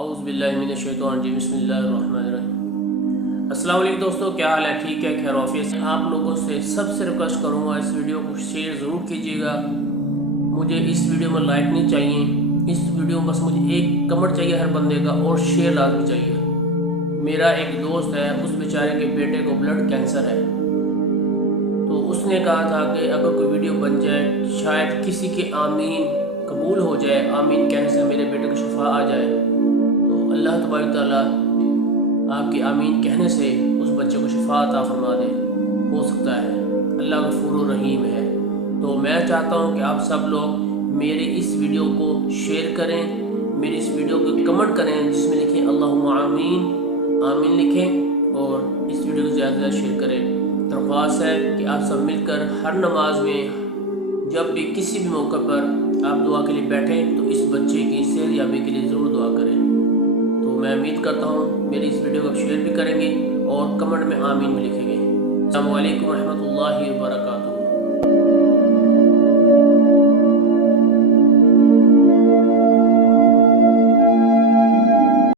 औज़ुबिल्लाहिमिनश्शैतानिर्रजीम बिस्मिल्लाहिर्रहमानिर्रहीम। अस्सलाम वालेकुम दोस्तों, क्या हाल है? ठीक है, खैर ऑफिस। आप लोगों से सबसे रिक्वेस्ट करूँगा, इस वीडियो को शेयर ज़रूर कीजिएगा। मुझे इस वीडियो में लाइक नहीं चाहिए, इस वीडियो में बस मुझे एक कमेंट चाहिए हर बंदे का, और शेयर लाजमी चाहिए। मेरा एक दोस्त है, उस बेचारे के बेटे को ब्लड कैंसर है, तो उसने कहा था कि अगर कोई वीडियो बन जाए, शायद किसी के आमीन कबूल हो जाए, आमीन कहने से मेरे बेटे को शिफा आ जाए। तो अल्लाह तबारक तआला आपके आमीन कहने से उस बच्चे को शिफा अता फरमा दे। हो सकता है, अल्लाह गफूर रहीम है। तो मैं चाहता हूँ कि आप सब लोग मेरे इस वीडियो को शेयर करें, मेरी इस वीडियो को कमेंट करें जिसमें लिखें अल्लाहुम्मा आमीन, आमीन लिखें, और इस वीडियो को ज़्यादा से ज़्यादा शेयर करें। दरख्वास्त है कि आप सब मिलकर हर नमाज में, जब भी किसी भी मौके पर आप दुआ के लिए बैठें, तो इस बच्चे की सेहतयाबी के लिए ज़रूर दुआ करें। तो मैं उम्मीद करता हूँ मेरी इस वीडियो को आप शेयर भी करेंगे और कमेंट में आमीन भी लिखेंगे। अस्सलामु अलैकुम रहमतुल्लाहि व बरकातहू।